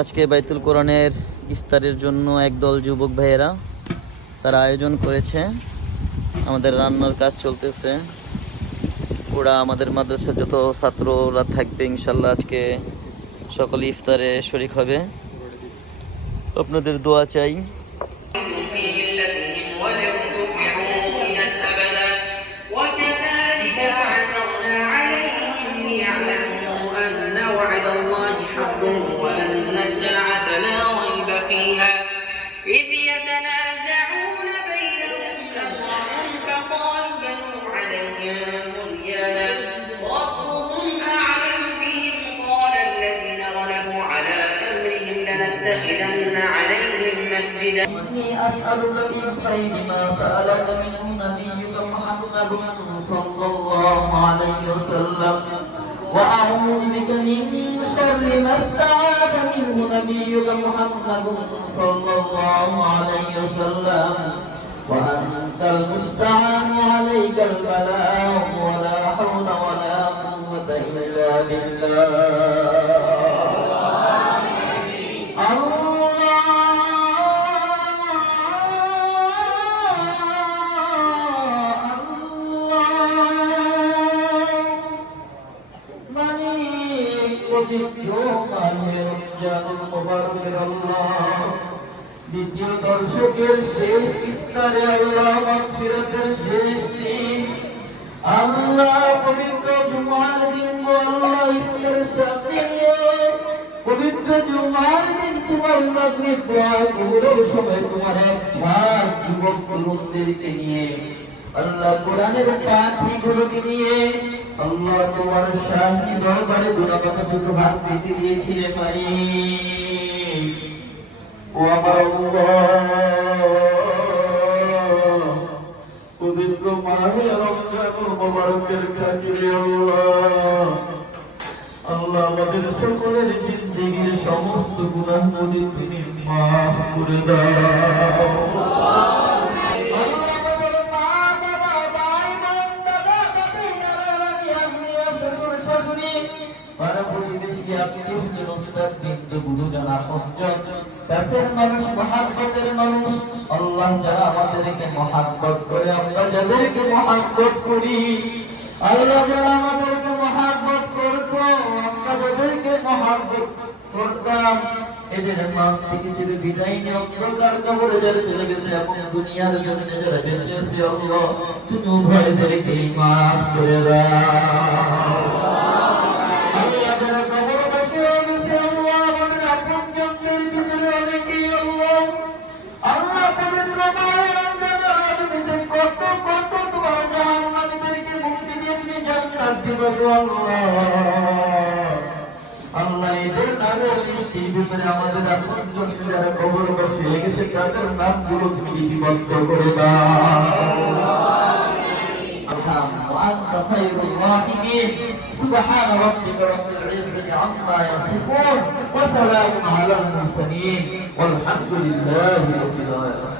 আজকে বাইতুল কোরআনের ইফতারের জন্য একদল যুবক ভাইয়েরা তারা আয়োজন করেছে। আমাদের রান্নার কাজ চলতেছে। ওরা আমাদের মাদ্রাসার যত ছাত্ররা থাকবে, ইনশাল্লাহ আজকে সকলে ইফতারে শরিক হবে। আপনাদের দোয়া চাই। إني أسألك من خير ما سألك منه نبيك محمد صلى الله عليه وسلم. وأعوذ بك من شر ما استعاذ منه نبيك محمد صلى الله وسلم وأنت المستعان عليك البلاء ولا حول ولا قوة إلا بالله. দ্বিতীয় দর্শকের শেষ ইস্তারে আল্লাহ মাগফিরাতের শেষ দিন। আল্লাহ পবিত্র জুমার দিন আল্লাহ ইফতারের পবিত্র জুমার দিন তোমার মাগরিব দোয়া কবুলের সময় তোমার এক ঝাঁক যুবক তরুণদেরকে নিয়ে, আল্লাহ কোরআনের পাখিগুলোকে নিয়ে, আল্লাহ তোমার শান্তি দরবারে গুণাগত দুটো ভাগ পেতে দিয়েছিলে পারি ও আমার পবিত্র মাহে রমজানুল মোবারকের কাজে আল্লাহ আমাদের সকলের জিন্দিগির সমস্ত নদী তুমি মাফ করে দাও প্রতিবেশী আত্মীয় স্বজন বৃদ্ধ বুড়ো যারা আপনজন মানুষ, মহাব্বতের মানুষ, আল্লাহ যারা আমাদেরকে মহাব্বত করে, আমরা যাদেরকে মহাব্বত করি, আল্লাহ যারা আমাদেরকে মহাব্বত করতো, আমরা যাদেরকে মহাব্বত করতাম। এদের মাছ থেকে যদি বিদায় নিয়ে অন্ধকার কবরে যারা চলে গেছে এবং দুনিয়ার জন্য যারা বেঁচে আছে, আল্লাহ, তুমি উভয়দেরকে মাফ করে দাও। জান্নাত দিবে গো আল্লাহ আল্লাহ এদের নামের লিস্টির ভিতরে আমাদের আপনজন যারা কবরবাসী হয়ে গেছে তাদের নামগুলো তুমি লিপিবদ্ধ করে দাও وأنت خير الراحمين سبحان ربك رب العزة عما يصفون وسلام على المرسلين والحمد لله رب العالمين